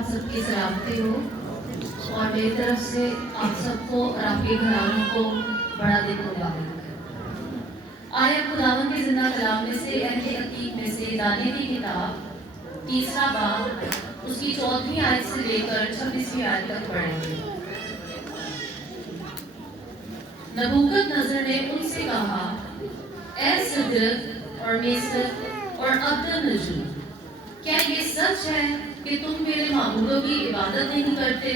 आप सबकी सलामती हो और मेरी तरफ से आप सबको और आपके घरानों को बड़ा दिन मुबारक। आए खुदावन के जिंदा कलाम में से अहले अकीब में से दानियल की किताब 3 बाब उसकी 4वीं आयत से लेकर 26वीं आयत तक पढ़ेंगे। नबूकदनेस्सर ने उनसे कहा, ऐ सिदरक और मेसक और अब्दुन्नजूर, क्या ये सच है कि तुम मेरे माबूदों की इबादत नहीं करते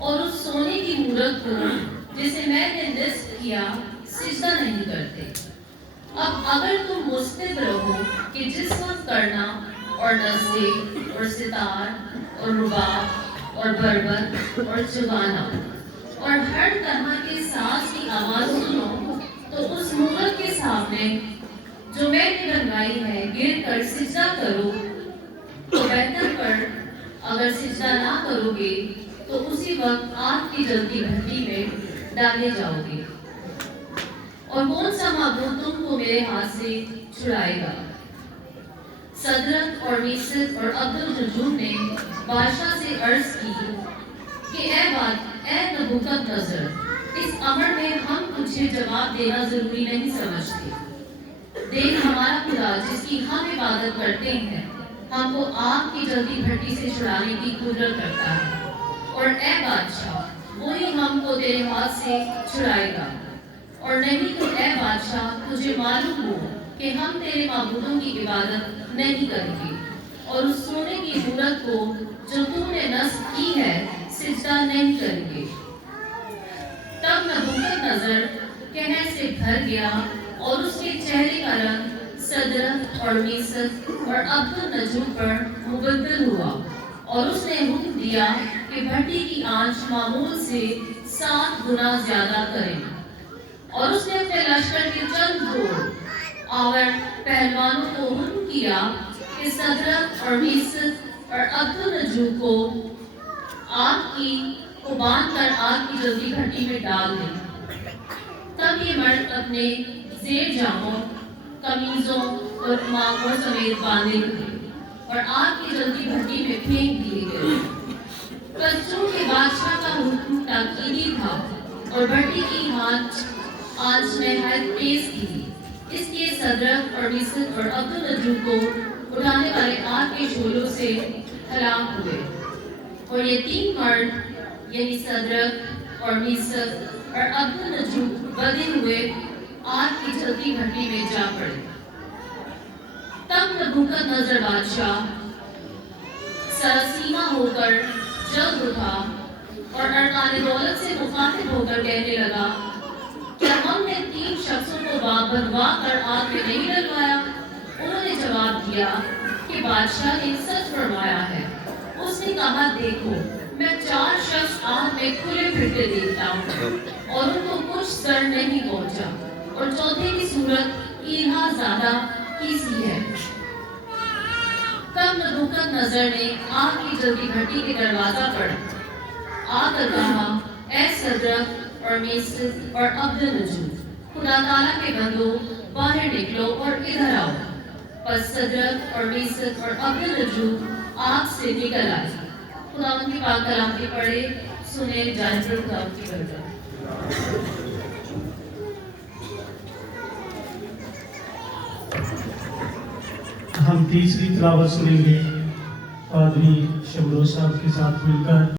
और उस सोने की मूरत को जिसे मैंने निस्ब किया सिजदा नहीं करते? अब अगर तुम मुस्तैद रहो कि जिस वक्त करना और नज़े और सितार और रुबाब और बरबत और जुबाना और हर तरह के साज की आवाज सुनो, तो उस मूरत के सामने जो मैंने बनवाई है गिर कर सिजदा करो तो बेहतर, पर अगर सिजदा ना करोगे तो उसी वक्त आग की जलती भट्टी में डाले जाओगे। और कौन सा माबूद तुमको मेरे हाथ से छुड़ाएगा? सदरक और मेसक और अब्दुन्नजूर ने बादशाह से अर्ज की कि ए नबूकदनेस्सर, इस अमर में हम तुझे जवाब देना जरूरी नहीं समझते। देख, हमारा खुदा जिसकी हम इबादत करते हैं हमको आग की जलती भट्टी से छुड़ाने की कुदरत करता है, और ए बादशाह, वही हमको तेरे हाथ से छुड़ाएगा। और नहीं तो ए बादशाह, तुझे मालूम हो कि हम तेरे माबूदों की इबादत नहीं करेंगे और उस सोने की मूरत को जो तूने नस्ब की है सिजदा नहीं करेंगे। तब नबूकदनेस्सर कहने से भर गया और उसके चेहरे का रंग सदरक और मेसक और अब्दुन्नजूर पर मुबद्दल हुआ, और उसने हुक्म दिया कि भट्टी की आंच मामूल से 7 गुना ज्यादा करें। और उसने अपने लश्कर के चंद जोड़ आवर पहलवानों को हुक्म किया कि सदरक और मेसक और अब्दुन्नजूर को बांध कर आग की जलती भट्टी में डाल दें। तब ये मर्द अपने जेर जामों, कमीजों और मांगों समेत बांधे थे और आग की जलती भट्टी में फेंक दिए गए। पर चूंकि बादशाह का हुक्म ताकीदी था और भट्टी की आंच नहायत तेज थी, इसलिए सदरक और मेसक और अब्दुन्नजूर को उठाने वाले आग के शोलों से हलाक हुए। और ये 3 मर्द यानी सदरक और मेसक और अब्दुन्नजूर बंधे हुए आग की जलती भट्टी में जा पड़े। तब नबूकदनेस्सर बादशाह सरसीमा होकर जल्द उठा और अरकान दौलत से मुखातिब होकर कहने लगा, क्या हमने 3 शख्सों को बनवा कर आग में नहीं डलवाया? उन्होंने जवाब दिया कि बादशाह ने सच फरमाया है। उसने कहा, देखो, मैं 4 शख्स आग में खुले फिरते देखता हूँ और उनको कुछ सर नहीं पहुंचा, और चौथे की सूरत इल्हा ज़्यादा कीसी है। तब नबूकदनेस्सर ने आग की जलती भट्टी के दरवाजा पर आकर कहा, ऐ सदरक और मेसक और अब्दुन्नजूर, खुदा ताला के बंदो, बाहर निकलो और इधर आओ। बस सदरक और मेसक और अब्दुन्नजूर आग से निकल आए। खुदावंद की पाक कलाम के पढ़े सुने जानवर खुदावंद की बरकत। हम तीसरी तिलावत सुनेंगे पादरी शमरो साहब के साथ मिलकर।